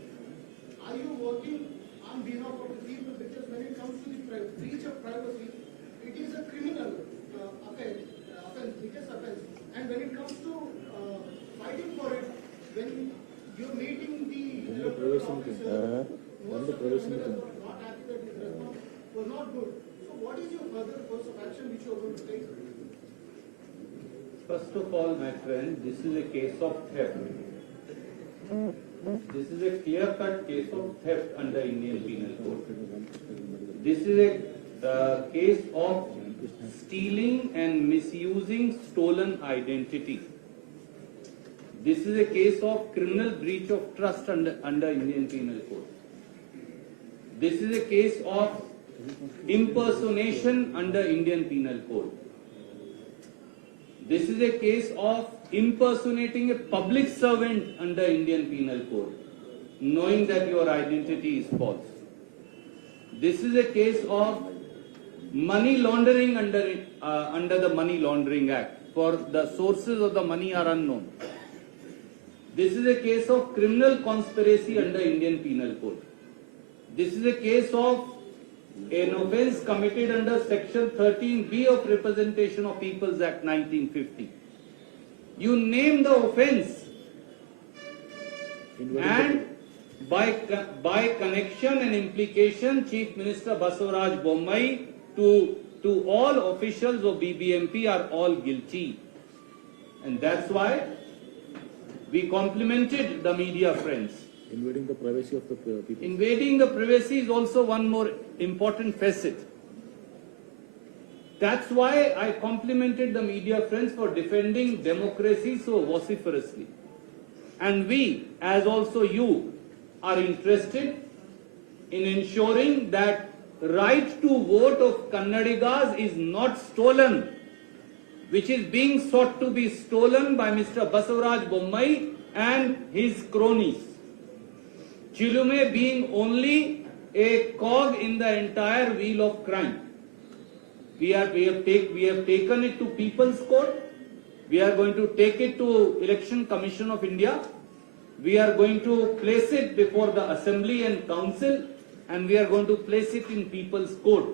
are you working on behalf of the people? Because when it comes to the breach of privacy, it is a criminal offense, biggest offense. And when it comes to fighting for it, when you're meeting the electoral officer, most of the members were not happy that his response was not good. So what is your further course of action which you are going to take? First of all, my friend, this is a case of theft. This is a clear-cut case of theft under Indian Penal Code. This is a case of stealing and misusing stolen identity. This is a case of criminal breach of trust under Indian Penal Code. This is a case of impersonation under Indian Penal Code. This is a case of impersonating a public servant under Indian Penal Code, knowing that your identity is false. This is a case of money laundering under the Money Laundering Act, for the sources of the money are unknown. This is a case of criminal conspiracy under Indian Penal Code. This is a case of an offence committed under Section 13B of Representation of Peoples Act 1950. You name the offence, and by connection and implication, Chief Minister Basavaraj Bommai to all officials of BBMP are all guilty. And that's why we complimented the media friends. Invading the privacy of the people. Invading the privacy is also one more important facet. That's why I complimented the media friends for defending democracy so vociferously. And we, as also you, are interested in ensuring that right to vote of Kannadigas is not stolen, which is being sought to be stolen by Mr. Basavaraj Bommai and his cronies. Chilume being only a cog in the entire wheel of crime. We have taken it to People's Court. We are going to take it to Election Commission of India. We are going to place it before the Assembly and Council, and we are going to place it in People's Court.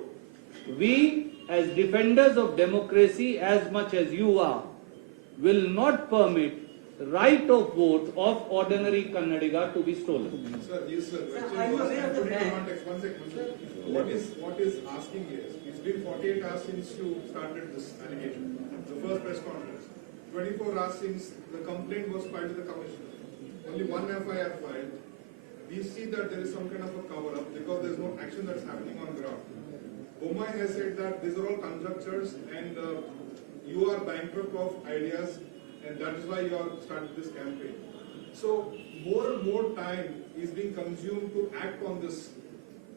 We, as defenders of democracy, as much as you are, will not permit right of vote of ordinary Kannadiga to be stolen. Sir, yes, sir. are you aware of the ban? One second, sir. What is asking is, it's been 48 hours since you started this allegation, the first press conference. 24 hours since the complaint was filed to the commissioner. Only one FIR filed. We see that there is some kind of a cover-up because there is no action that's happening on ground. Bommai has said that these are all conjectures and you are bankrupt of ideas, and that is why you are starting this campaign. So more and more time is being consumed to act on this.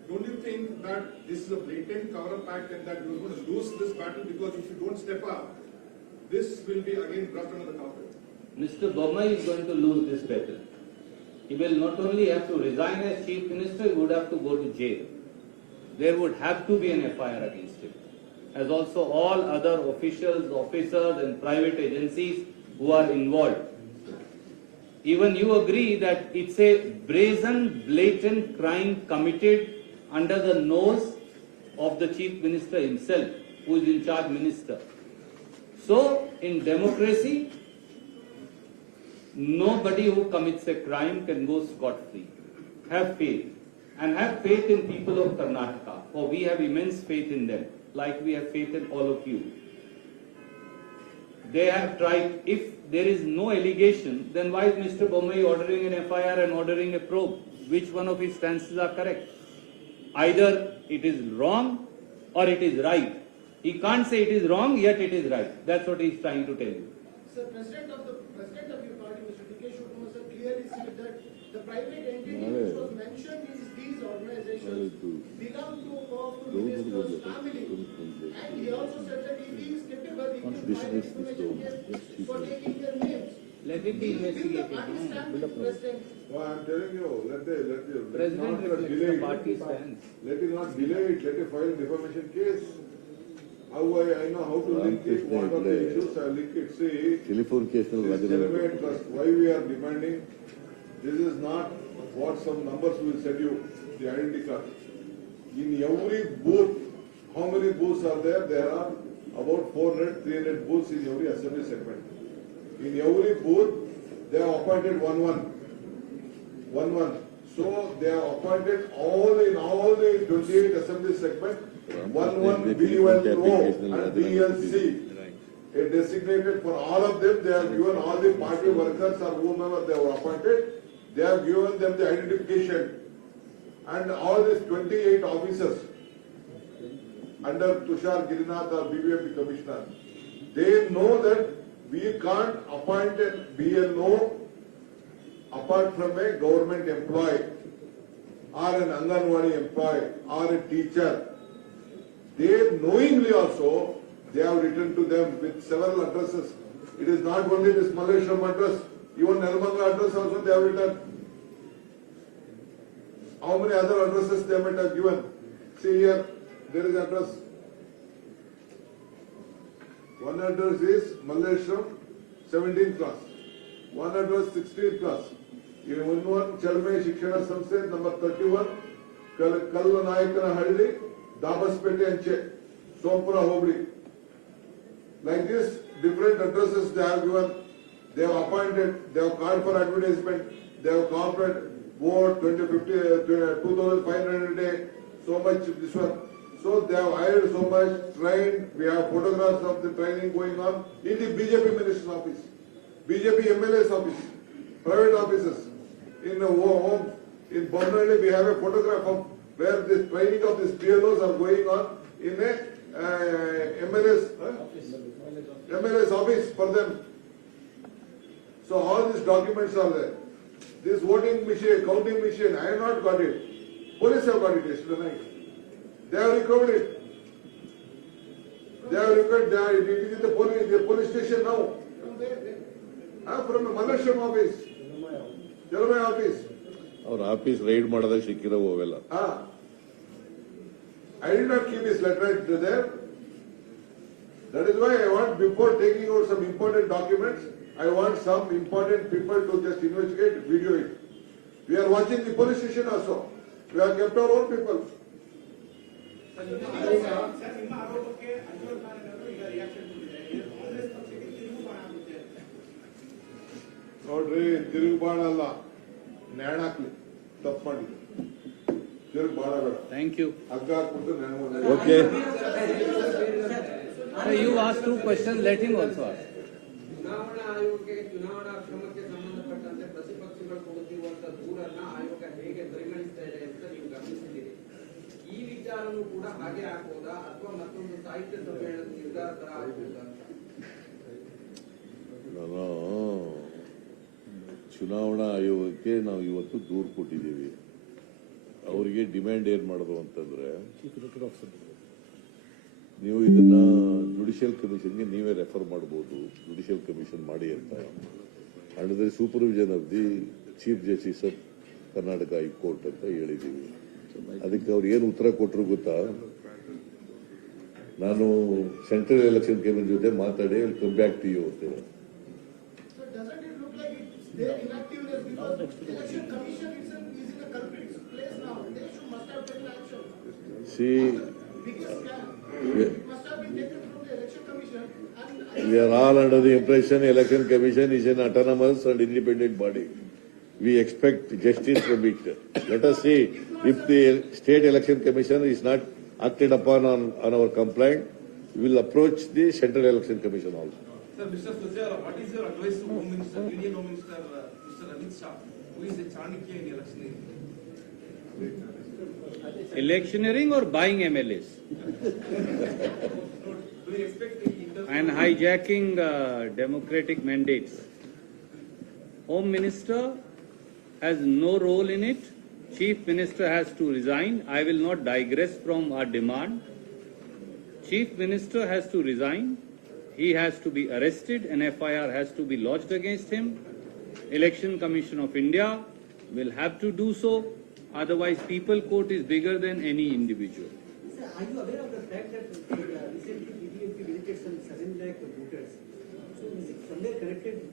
Don't you think that this is a blatant cover-up act and that you are going to lose this battle because if you don't step up, this will be again brushed under the carpet? Mr. Bommai is going to lose this battle. He will not only have to resign as Chief Minister, he would have to go to jail. There would have to be an FIR against him, as also all other officials, officers and private agencies who are involved. Even you agree that it's a brazen, blatant crime committed under the nose of the Chief Minister himself, who is in charge minister. So, in democracy, Nobody who commits a crime can go scot-free. Have faith. And have faith in people of Karnataka, for we have immense faith in them, like we have faith in all of you. They have tried. If there is no allegation, then why is Mr. Bommai ordering an FIR and ordering a probe? Which one of his stances are correct? Either it is wrong or it is right. He can't say it is wrong, yet it is right. That's what he is trying to tell you. Sir, President of your party, Mr. D.K. Shivakumar, sir, clearly said that the private entity which was mentioned in these organizations belong to powerful minister's family. And he also said that if he is capable, he can file a defamation case for taking their names. Let it be investigated. President. No, I'm telling you, let President not reflects delay the party it. stance. Let it not delay it, let it file defamation case. How I know how to link it, what are the issues, I link it. See, telephone ಕೇಸ್ನಲ್ಲಿ this genuine trust, why we are demanding, this is not what some numbers will send you, the identity card. In every booth, how many booths are there? There are about 400, 300 booths in every assembly segment. In every booth, they have appointed one. So they have appointed in all the 28 assembly segment, one BLO and BLC. A designated for all of them, they have given all the party workers or whomever they were appointed, they have given them the identification. And all these 28 officers under Tushar Girinath or BBMP commissioner, they know that we can't appoint a BLO apart from a government employee or an Anganwadi employee or a teacher. They knowingly also, they have written to them with several addresses. It is not only this Malleshwaram address, even Nirmala address also they have written. How many other addresses they might have given? See here, there is address. One address is Malleshwaram, 17th class. One address, 16th class. In one Chalme Shikshana Samsthe, number 31, Kallu Nayakanahalli, Dabaspete Anche, Sompura Hobli. Like this, different addresses they have given. They have appointed, they have called for advertisement, they have corporate board 2,500 a day, so much this one. So they have hired so much, trained, we have photographs of the training going on in the BJP minister's office, BJP MLA's office, private offices. In the home, in Bombay, we have a photograph of where the training of these PLOs are going on in a MLA's office for them. So all these documents are there. This voting machine, counting machine, I have not got it. Police have got it yesterday night. They have recovered it. They have recovered it. It is in the police station now. From where? From the Malleshwaram office. Jalmai office. ಅವ್ರ office ride ಮಾಡಿದಾಗ ಸಿಕ್ಕಿರೋ ಅವೆಲ್ಲ. I did not keep his letter there. That is why I want, before taking out some important documents, I want some important people to just investigate, video it. We are watching the police station also. We have kept our own people. ನೋಡ್ರಿ ತಿರುಗುಬಾಣ ಅಲ್ಲ ನ್ಯಾಣ ಹಾಕ್ಲಿ ತಪ್ಪು ಮಾಡಿದ್ರು ತಿರುಗುಬಾಣ ಬೇಡ Thank you. ಹಗ್ಗ ಹಾಕ್ಬಿಟ್ಟು ನ್ಯಾಣ okay You asked two questions, let him also ask. ಚುನಾವಣಾ ಆಯೋಗಕ್ಕೆ ಚುನಾವಣಾ ಕ್ರಮಕ್ಕೆ ಸಂಬಂಧಪಟ್ಟಂತೆ ಪ್ರತಿಪಕ್ಷಗಳು ಕೊಡುತ್ತಿರುವಂತಹ ದೂರನ್ನ ಆಯೋಗ ಹೇಗೆ ಪರಿಗಣಿಸ್ತಾ ಇದೆ ಅಂತ ನೀವು ಗಮನಿಸಿದ್ದೀರಿ. ಈ ವಿಚಾರನೂ ಕೂಡ ಹಾಗೆ ಹಾಕೋದಾ ಅಥವಾ ಮತ್ತೊಂದು ಸಾಹಿತ್ಯ ಸಮ್ಮೇಳನದ ನಿರ್ಧಾರ ತರ ಹಾಕೋದಾ ಅಂತ? ನಾನು ಚುನಾವಣಾ ಆಯೋಗಕ್ಕೆ ನಾವು ಇವತ್ತು ದೂರು ಕೊಟ್ಟಿದ್ದೀವಿ. ಅವರಿಗೆ ಡಿಮ್ಯಾಂಡ್ ಏನ್ ಮಾಡೋದು ಅಂತಂದ್ರೆ, ನೀವು ಇದನ್ನ ಜುಡಿಷಿಯಲ್ ಕಮಿಷನ್ಗೆ ನೀವೇ ರೆಫರ್ ಮಾಡಬಹುದು, ಜುಡಿಷಿಯಲ್ ಕಮಿಷನ್ ಮಾಡಿ ಅಂತ. Under the supervision of the chief justice of Karnataka high court ಅಂತ ಹೇಳಿದ್ದೀವಿ. ಅದಕ್ಕೆ ಅವ್ರು ಏನು ಉತ್ತರ ಕೊಟ್ಟರು ಗೊತ್ತಾ? ನಾನು ಸೆಂಟ್ರಲ್ ಎಲೆಕ್ಷನ್ ಕಮಿಷನ್ ಜೊತೆ ಮಾತಾಡಿ ಕಮ್ ಬ್ಯಾಕ್ ಟು ಯು ಅಂತ. So doesn't it look like it's their inactiveness because election commission itself is in a culprit place now. They must have taken action. See, Biggest scam. Yeah. It must have been taken from the the election commission and We are all under the impression Election Commission is an autonomous and independent body. We expect justice from it. Let us see if the State Election Commission is not acted upon on our complaint. We will approach the Central Election Commission also. Sir, Mr. Pujara, what is your advice to Home Minister, Indian Home Minister, Mr. Amit Shah, who is a Chanakya in electioneering? Electioneering or buying MLAs? Do you expect the And hijacking democratic mandates. Home Minister has no role in it. Chief Minister has to resign. I will not digress from our demand. Chief Minister has to resign. He has to be arrested. An FIR has to be lodged against him. Election Commission of India will have to do so. Otherwise, people court is bigger than any individual. Sir, are you aware of the fact that recently PDMP visited some 7 lakh voters? So is it somewhere connected